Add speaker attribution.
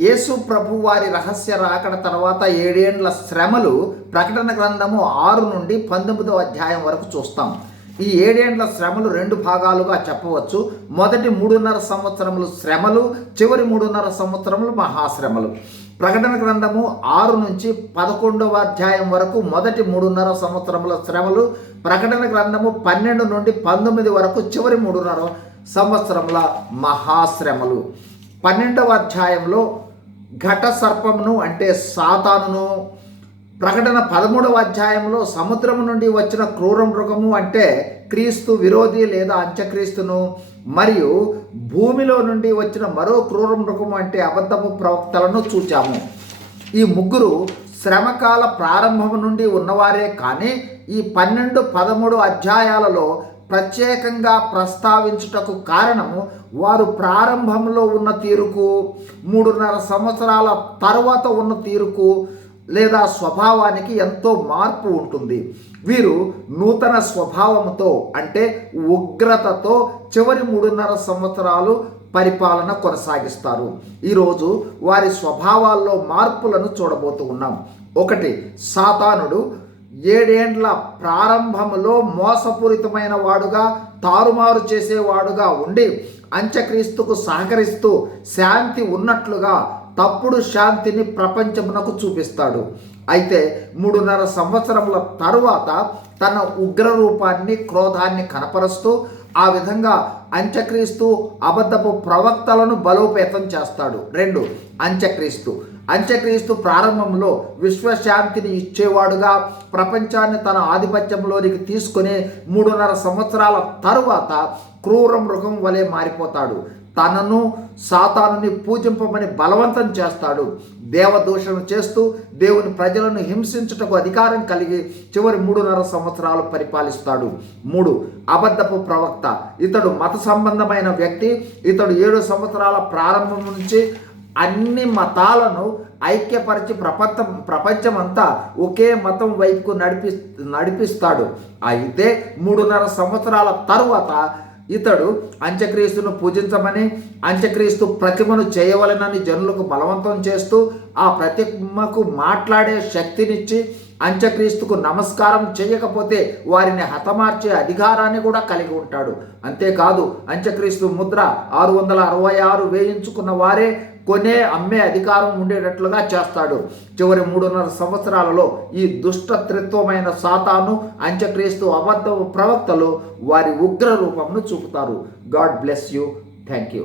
Speaker 1: యేసు ప్రభు వారి రహస్య రాకడ తర్వాత ఏడేండ్ల శ్రమలు ప్రకటన గ్రంథము ఆరు నుండి పంతొమ్మిదో అధ్యాయం వరకు చూస్తాం. ఈ ఏడేండ్ల శ్రమలు రెండు భాగాలుగా చెప్పవచ్చు. మొదటి మూడున్నర సంవత్సరములు శ్రమలు చివరి మూడున్నర సంవత్సరములు మహాశ్రమలు. ప్రకటన గ్రంథము ఆరు నుంచి పదకొండవ అధ్యాయం వరకు మొదటి మూడున్నర సంవత్సరముల శ్రమలు ప్రకటన గ్రంథము పన్నెండు నుండి పంతొమ్మిది వరకు చివరి మూడున్నర సంవత్సరముల మహాశ్రమలు. పన్నెండవ అధ్యాయంలో ఘట సర్పమును అంటే సాతానును ప్రకటన పదమూడవ అధ్యాయంలో సముద్రం నుండి వచ్చిన క్రూర మృగము అంటే క్రీస్తు విరోధి లేదా అంత్యక్రీస్తును మరియు భూమిలో నుండి వచ్చిన మరో క్రూర మృగము అంటే అబద్ధపు ప్రవక్తలను చూచాము. ఈ ముగ్గురు శ్రమకాల ప్రారంభం నుండి ఉన్నవారే కానీ ఈ పన్నెండు పదమూడు అధ్యాయాలలో ప్రత్యేకంగా ప్రస్తావించుటకు కారణము వారు ప్రారంభంలో ఉన్న తీరుకు మూడున్నర సంవత్సరాల తర్వాత ఉన్న తీరుకు లేదా స్వభావానికి ఎంతో మార్పు ఉంటుంది. వీరు నూతన స్వభావంతో అంటే ఉగ్రతతో చివరి మూడున్నర సంవత్సరాలు పరిపాలన కొనసాగిస్తారు. ఈరోజు వారి స్వభావాల్లో మార్పులను చూడబోతూ ఉన్నాం. ఒకటి సాతానుడు ఏడేండ్ల ప్రారంభములో మోసపూరితమైన వాడుగా తారుమారు చేసేవాడుగా ఉండి అంత్యక్రీస్తుకు సహకరిస్తూ శాంతి ఉన్నట్లుగా తప్పుడు శాంతిని ప్రపంచమునకు చూపిస్తాడు. అయితే మూడున్నర సంవత్సరముల తరువాత తన ఉగ్ర రూపాన్ని క్రోధాన్ని కనపరుస్తూ ఆ విధంగా అంత్యక్రీస్తు అబద్ధపు ప్రవక్తలను బలోపేతం చేస్తాడు. రెండు అంత్యక్రీస్తు. అంత్యక్రీస్తు ప్రారంభంలో విశ్వశాంతిని ఇచ్చేవాడుగా ప్రపంచాన్ని తన ఆధిపత్యంలోనికి తీసుకుని మూడున్నర సంవత్సరాల తరువాత క్రూర మృగం వలె మారిపోతాడు. తనను సాతానుని పూజింపమని బలవంతం చేస్తాడు. దేవదూషణ చేస్తూ దేవుని ప్రజలను హింసించుటకు అధికారం కలిగి చివరి మూడున్నర సంవత్సరాలు పరిపాలిస్తాడు. మూడు అబద్ధపు ప్రవక్త. ఇతడు మత సంబంధమైన వ్యక్తి ఇతడు ఏడు సంవత్సరాల ప్రారంభం నుంచి అన్ని మతాలను ఐక్యపరిచి ప్రపంచం ప్రపంచమంతా ఒకే మతం వైపుకు నడిపి నడిపిస్తాడు. అయితే మూడున్నర సంవత్సరాల తరువాత ఇతడు అంత్యక్రీస్తును పూజించమని అంత్యక్రీస్తు ప్రతిమను చేయవలెనని జనులకు బలవంతం చేస్తూ ఆ ప్రతిమకు మాట్లాడే శక్తినిచ్చి అంత్యక్రీస్తుకు నమస్కారం చేయకపోతే వారిని హతమార్చే అధికారాన్ని కూడా కలిగి ఉంటాడు. అంతేకాదు అంత్యక్రీస్తు ముద్ర ఆరు వందల అరవై ఆరు వేయించుకున్న వారే కొనే అమ్మే అధికారం ఉండేటట్లుగా చేస్తాడు. చివరి మూడున్నర సంవత్సరాలలో ఈ దుష్టత్రిత్వమైన సాతాను అంత్యక్రీస్తు అబద్ధ ప్రవక్తలు వారి ఉగ్ర రూపంను చూపుతారు. God bless you. Thank you